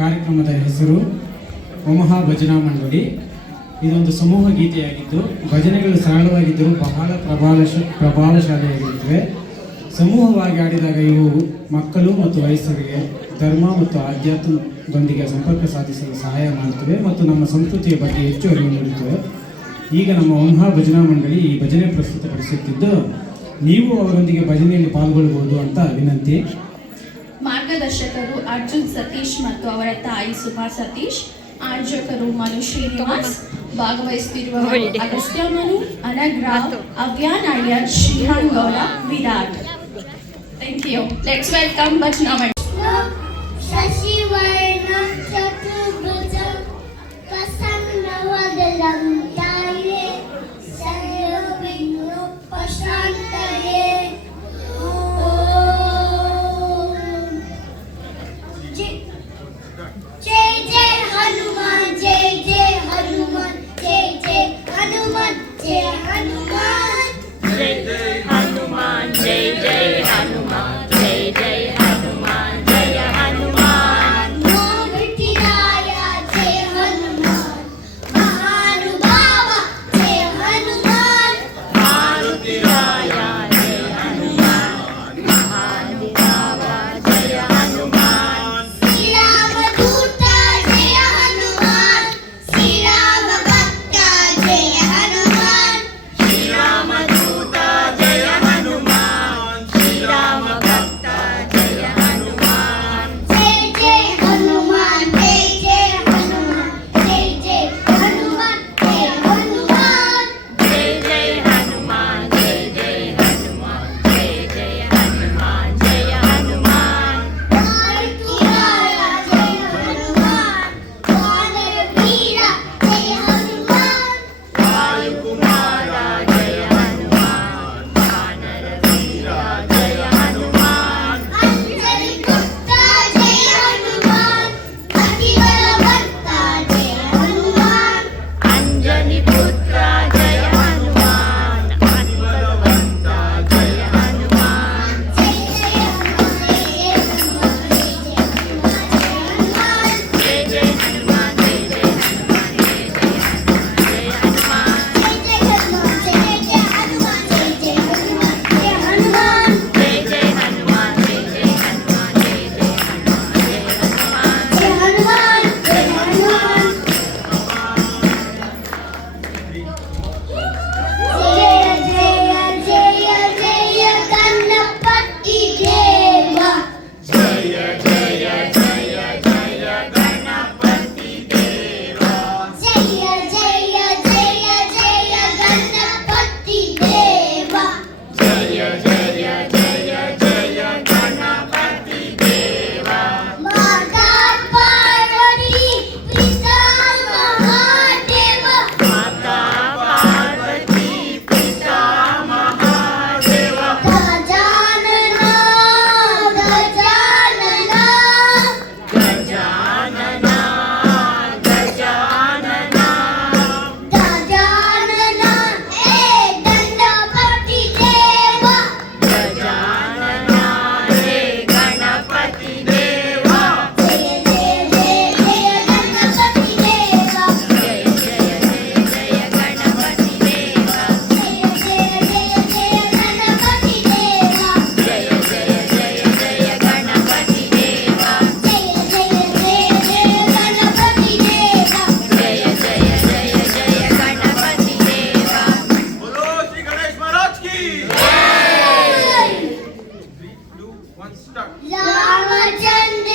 ಕಾರ್ಯಕ್ರಮದ ಹೆಸರು ಒಮಹಾ ಭಜನಾ ಮಂಡಳಿ. ಇದೊಂದು ಸಮೂಹ ಗೀತೆಯಾಗಿದ್ದು ಭಜನೆಗಳು ಸರಳವಾಗಿದ್ದರೂ ಬಹಳ ಪ್ರಭಾವಶಾಲಿಯಾಗಿರುತ್ತವೆ. ಸಮೂಹವಾಗಿ ಆಡಿದಾಗ ಇವು ಮಕ್ಕಳು ಮತ್ತು ವಯಸ್ಸರಿಗೆ ಧರ್ಮ ಮತ್ತು ಆಧ್ಯಾತ್ಮದೊಂದಿಗೆ ಸಂಪರ್ಕ ಸಾಧಿಸಲು ಸಹಾಯ ಮಾಡುತ್ತವೆ ಮತ್ತು ನಮ್ಮ ಸಂಸ್ಕೃತಿಯ ಬಗ್ಗೆ ಹೆಚ್ಚು ಅರಿವು ನೀಡುತ್ತವೆ. ಈಗ ನಮ್ಮ ಒಮಹಾ ಭಜನಾ ಮಂಡಳಿ ಈ ಭಜನೆ ಪ್ರಸ್ತುತಪಡಿಸುತ್ತಿದ್ದು ನೀವು ಅವರೊಂದಿಗೆ ಭಜನೆಯಲ್ಲಿ ಪಾಲ್ಗೊಳ್ಳಬಹುದು ಅಂತ ವಿನಂತಿ. ಮಾರ್ಗದರ್ಶಕರು ಅರ್ಜುನ್ ಸತೀಶ್ ಮತ್ತು ಅವರ ತಾಯಿ ಸುಮಾ ಸತೀಶ್, ಆಯೋಜಕರು ಮನು ಶ್ರೀನಿವಾಸ್, ಭಾಗವಹಿಸುತ್ತಿರುವವರು Agastya Manu, Anagrav, Avyan Iyer, Shrihan Gowda, Virat. Thank you. Let's welcome Bhajana Mandali. Ramachandra